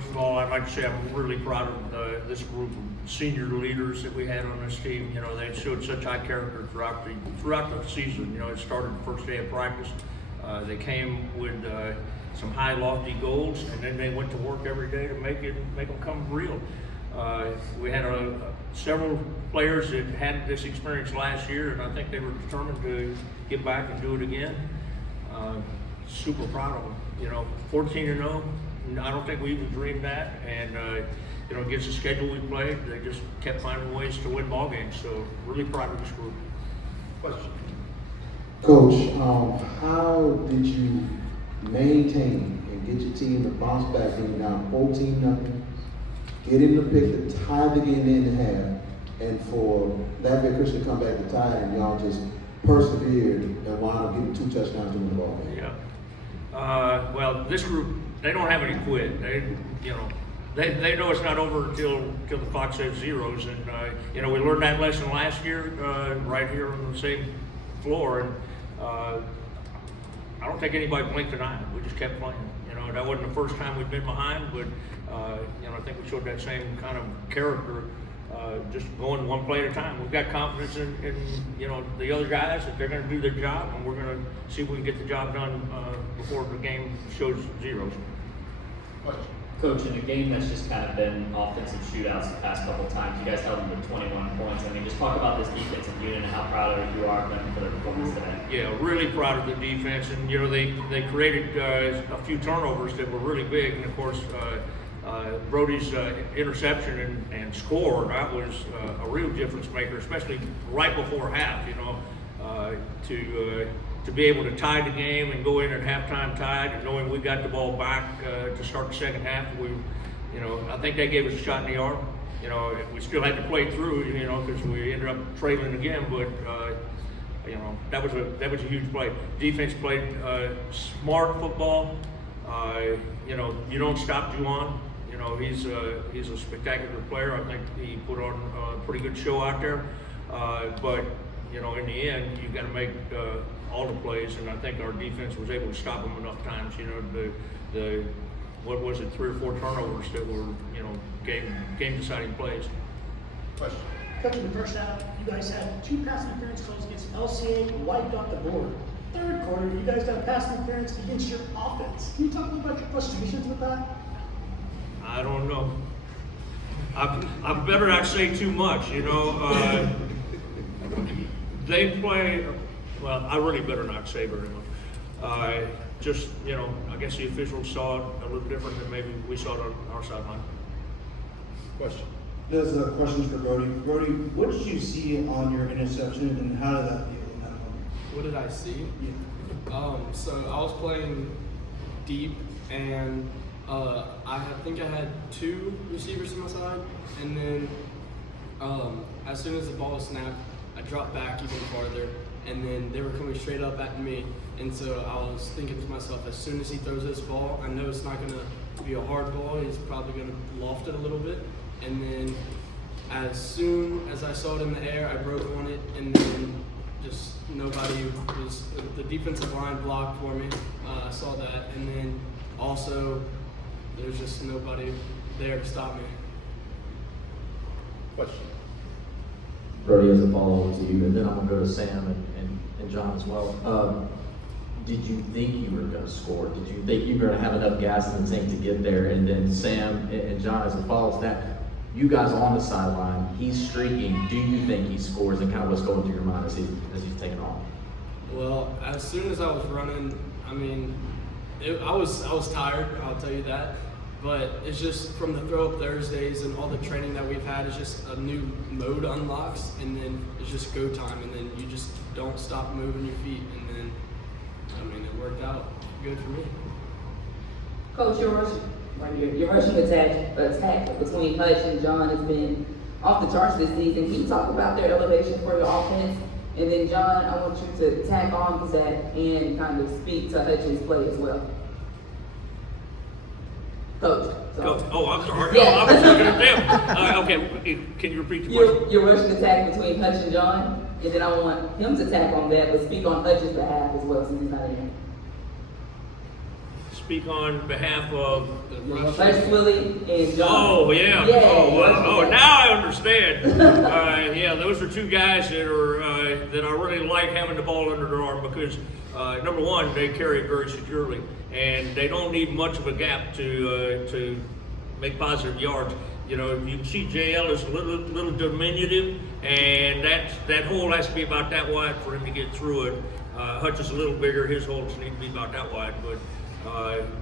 First of all, I'd like to say I'm really proud of this group of senior leaders that we had on this team. You know, they showed such high character throughout the season. You know, it started the first day of practice. They came with some high, lofty goals, and then they went to work every day to make them come real. We had several players that had this experience last year, and I think they were determined to get back and do it again. Super proud of them. You know, 14-0. I don't think we even dreamed that. And you know, against the schedule we played, they just kept finding ways to win ball games. So really proud of this group. Question. Coach, how did you maintain and get your team to bounce back being down 14-0, get him to pick the tie the game in half, and for Lafayette Christian to come back to tie, and y'all just persevered and wound up getting 2 touchdowns to win the ball game? Yeah. Well, this group, they don't have any quit. They know it's not over until the clock says zeros. And you know, we learned that lesson last year right here on the same floor. And I don't think anybody blinked an eye. We just kept playing. You know, that wasn't the first time we'd been behind, but you know, I think we showed that same kind of character. Just going one play at a time. We've got confidence in you know, the other guys that they're going to do their job, and we're going to see if we can get the job done before the game shows zeros. Coach, in a game that's just kind of been offensive shootouts the past couple of times, you guys held them to 21 points. I mean, just talk about this defensive unit and how proud of you are of them for their performance today. Yeah, really proud of the defense, and you know, they created a few turnovers that were really big, and of course. Brody's interception and score, that was a real difference maker, especially right before half, you know, to be able to tie the game and go in at halftime tied, and knowing we got the ball back to start the second half. You know, I think they gave us a shot in the arm. You know, we still had to play through, you know, because we ended up trailing again, but you know, that was a huge play. Defense played smart football. You know, you don't stop Juwan. You know, he's a spectacular player. I think he put on a pretty good show out there. But you know, in the end, you got to make all the plays, and I think our defense was able to stop them enough times. You know, the what was it, 3 or 4 turnovers that were, you know, game deciding plays. Question. Coach, in the first half, you guys had 2 pass interference calls against LCA, wiped off the board. Third quarter, you guys got a pass interference against your offense. Can you talk about your frustrations with that? I don't know. I better not say too much, you know. They play, well, I really better not say very much. Just, you know, I guess the officials saw it a little different than maybe we saw it on our sideline. Question. There's questions for Brody. Brody, what did you see on your interception, and how did that feel in that moment? What did I see? Yeah. So I was playing deep, and I think I had 2 receivers on my side, and then as soon as the ball was snapped, I dropped back even farther, and then they were coming straight up at me, and so I was thinking to myself, as soon as he throws this ball, I know it's not going to be a hard ball, he's probably going to loft it a little bit, and then as soon as I saw it in the air, I broke on it, and then just nobody was, the defensive line blocked for me. I saw that, and then also there's just nobody there to stop me. Question. Brody, as a follow-up to you, and then I'm going to go to Sam and John as well. Did you think you were going to score? Did you think you were going to have enough gas in the tank to get there? And then Sam and John, as a follow-up to that, you guys on the sideline, he's streaking. Do you think he scores, and kind of what's going through your mind as he's taking off? Well, as soon as I was running, I mean, I was tired, I'll tell you that. But it's just from the throw up Thursdays and all the training that we've had, it's just a new mode unlocks, and then it's just go time, and then you just don't stop moving your feet, and then, I mean, it worked out good for me. Coach, your rushing attack between Hutch and John has been off the charts this season. Can you talk about their elevation for your offense? And then, John, I want you to tack on to that and kind of speak to Hutch's play as well. Coach. Coach. Oh, I'm sorry. Yeah. No, I was looking at them. Okay, can you repeat the question? Your rushing attack between Hutch and John, and then I want him to tack on that, but speak on Hutch's behalf as well, since he's not in. speak on behalf of. Hutch, Willie, and John. Oh, yeah. Yeah. Oh, well, oh, now I understand. Yeah, those are two guys that I really like having the ball under their arm because, number one, they carry it very securely, and they don't need much of a gap to make positive yards. You know, you can see JL is a little diminutive, and that hole has to be about that wide for him to get through it. Hutch is a little bigger; his holes need to be about that wide, but.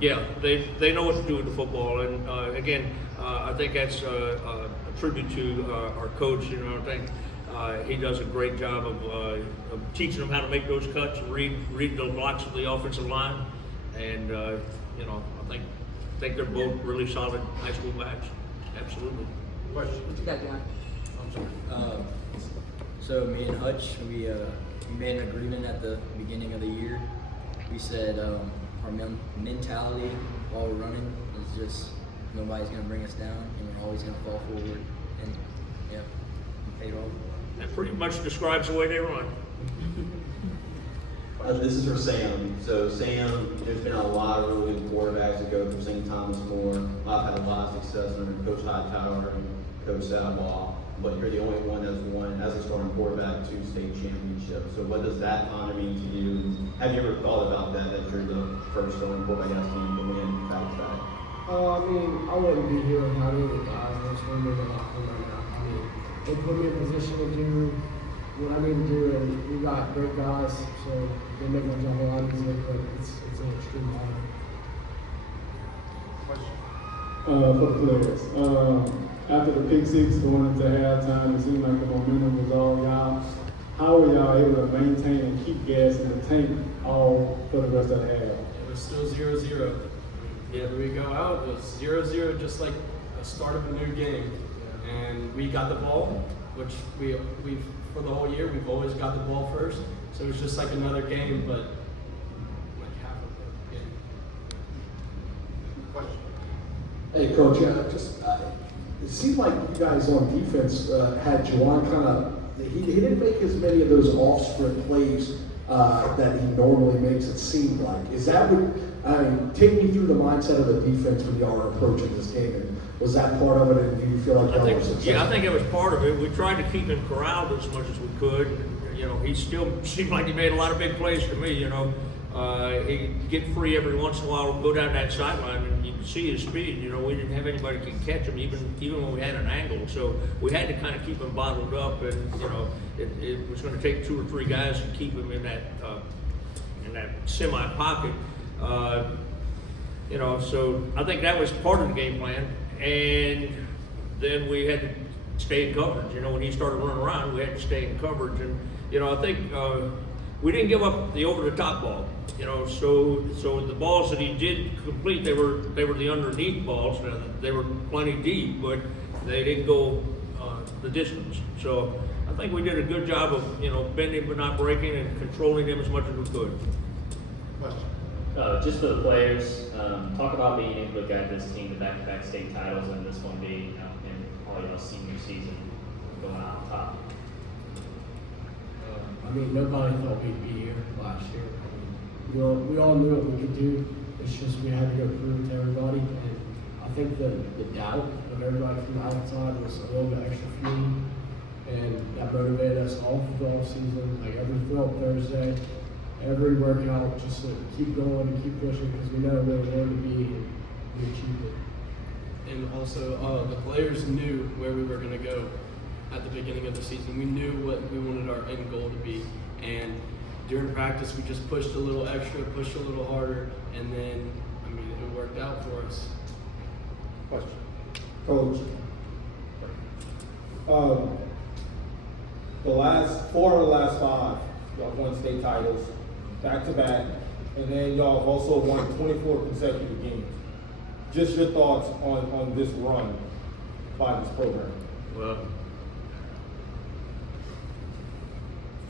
Yeah, they know what to do with the football, and again, I think that's a tribute to our coach. You know, I think he does a great job of teaching them how to make those cuts and read the blocks of the offensive line, and you know, I think they're both really solid high school backs. Absolutely. Question. What you got, John? I'm sorry. So me and Hutch, we made an agreement at the beginning of the year. We said our mentality while we're running is just nobody's gonna bring us down, and we're always gonna fall forward. And yeah, we paid off. That pretty much describes the way they run. This is for Sam. So Sam, there's been a lot of really good quarterbacks that go through St. Thomas More. I've had a lot of success under Coach Hightower and Coach Sadwell, but you're the only one that's won as a starting quarterback 2 state championships. So what does that honor mean to you? Have you ever thought about that you're the first starting quarterback as team to win back-to-back? I mean, I wouldn't be here without any of the guys that's winning the locker room right now. I mean, they put me in a position to do what I need to do, and we got great guys, so they make my job a lot easier, but it's an extreme honor. Question. For the players. After the pick six going into halftime, it seemed like the momentum was all y'all. How were y'all able to maintain and keep gas in the tank all for the rest of the half? It was still 0-0. Yeah, we go out, it was 0-0, just like the start of a new game. And we got the ball, which we've for the whole year, we've always got the ball first. So it was just like another game, but like half of the game. Question. Hey, Coach, it seemed like you guys on defense had Juwan kind of, he didn't make as many of those off-script plays that he normally makes, it seemed like. Is that what, I mean, take me through the mindset of the defense when y'all are approaching this game, and was that part of it, and do you feel like y'all were successful? Yeah, I think it was part of it. We tried to keep him corralled as much as we could. And, you know, he still seemed like he made a lot of big plays to me, you know. He'd get free every once in a while, go down that sideline, and you could see his speed. You know, we didn't have anybody who could catch him, even when we had an angle. So we had to kind of keep him bottled up, and, you know, it was going to take 2 or 3 guys to keep him in that semi-pocket. You know, so I think that was part of the game plan. And then we had to stay in coverage. You know, when he started running around, we had to stay in coverage. And, you know, I think we didn't give up the over-the-top ball. You know, so the balls that he did complete, they were the underneath balls. They were plenty deep, but they didn't go the distance. So I think we did a good job of, you know, bending but not breaking and controlling them as much as we could. Question. Just for the players, talk about being able to guide this team to back-to-back state titles, and this one being, you know, in all your senior season going out on top. I mean, nobody thought we'd be here last year. I mean, we all knew what we could do. It's just we had to go prove it to everybody. And I think the doubt of everybody from the outside was a little bit extra fuel. And that motivated us all for the offseason, like every throw Thursday, every workout, just to keep going and keep pushing because we know where we want to be and we achieved it. And also, the players knew where we were going to go at the beginning of the season. We knew what we wanted our end goal to be. And during practice, we just pushed a little extra, pushed a little harder, and then, I mean, it worked out for us. Question. Coach, the last 4 of the last 5, y'all won state titles back to back, and then y'all have also won 24 consecutive games. Just your thoughts on this run by this program. Well,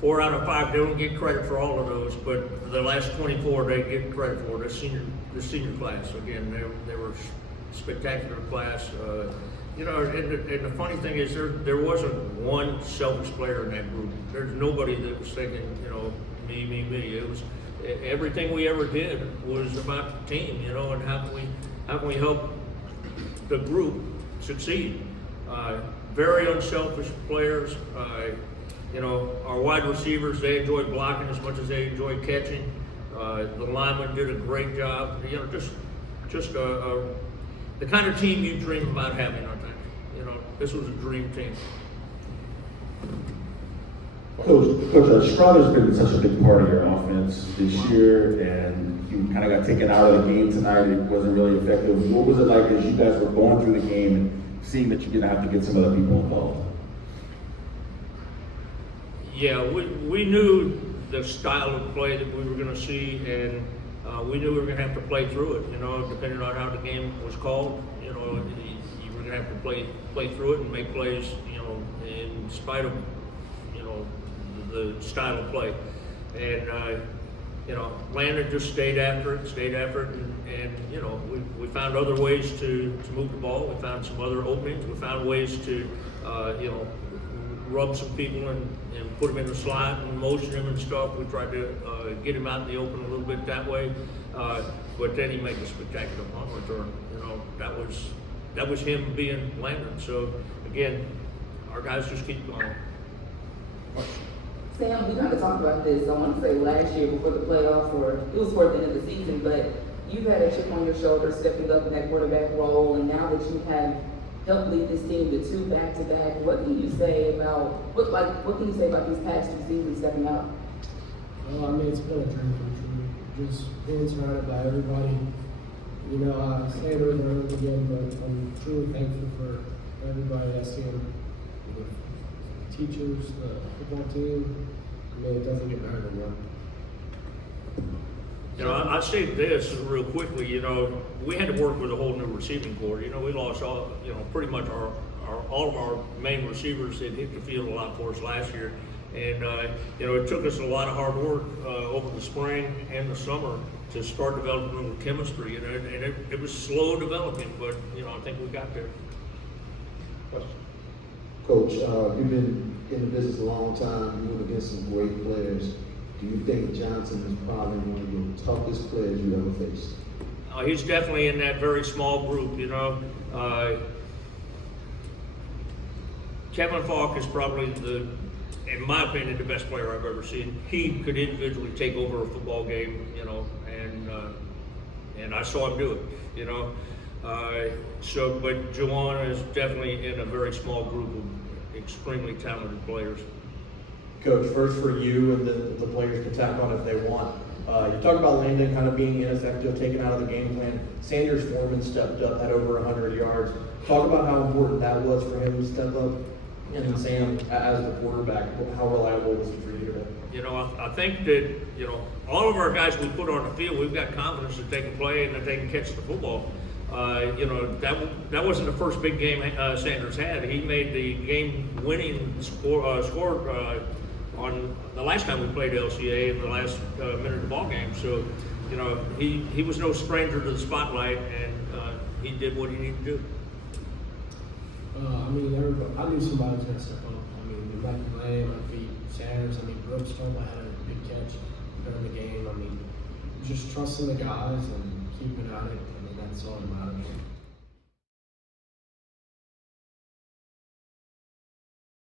4 out of 5, they don't get credit for all of those, but the last 24 they get credit for. The senior class, again, they were spectacular class. You know, and the funny thing is there wasn't one selfish player in that group. There's nobody that was thinking, you know, me. It everything we ever did was about the team, you know, and how can we help the group succeed. Very unselfish players. You know, our wide receivers, they enjoy blocking as much as they enjoy catching. The linemen did a great job. You know, just the kind of team you dream about having, I think. You know, this was a dream team. Coach, Strother's been such a big part of your offense this year, and you kind of got taken out of the game tonight. It wasn't really effective. What was it like as you guys were going through the game and seeing that you didn't have to get some other people involved? Yeah, we knew the style of play that we were going to see, and we knew we were going to have to play through it. You know, depending on how the game was called, you know, you were going to have to play through it and make plays. You know, in spite of, you know, the style of play. And you know, Landon just stayed after it, and you know, we found other ways to move the ball. We found some other openings. We found ways to you know, rub some people and put them in the slot and motion them and stuff. We tried to get him out in the open a little bit that way. But then he made a spectacular punt return. You know, that was him being Landon. So again, our guys just keep going. Sam, we kind of talked about this, I want to say last year before the playoffs, or it was toward the end of the season, but you've had a chip on your shoulder stepping up in that quarterback role, and now that you have helped lead this team to 2 back-to-back, what can you say about these past 2 seasons stepping up? Well, I mean, it's been a dream come true. Just being surrounded by everybody. You know, I say it over and over again, but I'm truly thankful for everybody that's in. The teachers, the football team. I mean, it doesn't get better than that. You know, I'd say this real quickly. You know, we had to work with a whole new receiving corps. You know, we lost pretty much all of our main receivers that hit the field a lot for us last year. And, you know, it took us a lot of hard work over the spring and the summer to start developing a little chemistry. You know, and it was slow developing, but, you know, I think we got there. Question. Coach, you've been in the business a long time, moving against some great players. Do you think Johnson is probably one of your toughest players you ever faced? He's definitely in that very small group, you know. Kevin Falk is probably in my opinion, the best player I've ever seen. He could individually take over a football game, you know, and I saw him do it, you know. But Juwan is definitely in a very small group of extremely talented players. Coach, first for you, and then the players can tack on if they want. You talked about Landon kind of being ineffective, taken out of the game plan. Sanders Foreman stepped up, had over 100 yards. Talk about how important that was for him to step up. And then Sam, as the quarterback, how reliable was he for you today? You know, I think that, you know, all of our guys we put on the field, we've got confidence that they can play and that they can catch the football. You know, that wasn't the first big game Sanders had. He made the game-winning score on the last time we played LCA in the last minute of the ball game. So, you know, he was no stranger to the spotlight, and he did what he needed to do. I mean, I knew somebody was going to step up. I mean, Mike Lamb, I beat Sanders. I mean, Brooks told me I had a big catch during the game. I mean, just trusting the guys and keeping at it. I mean, that's all that matters.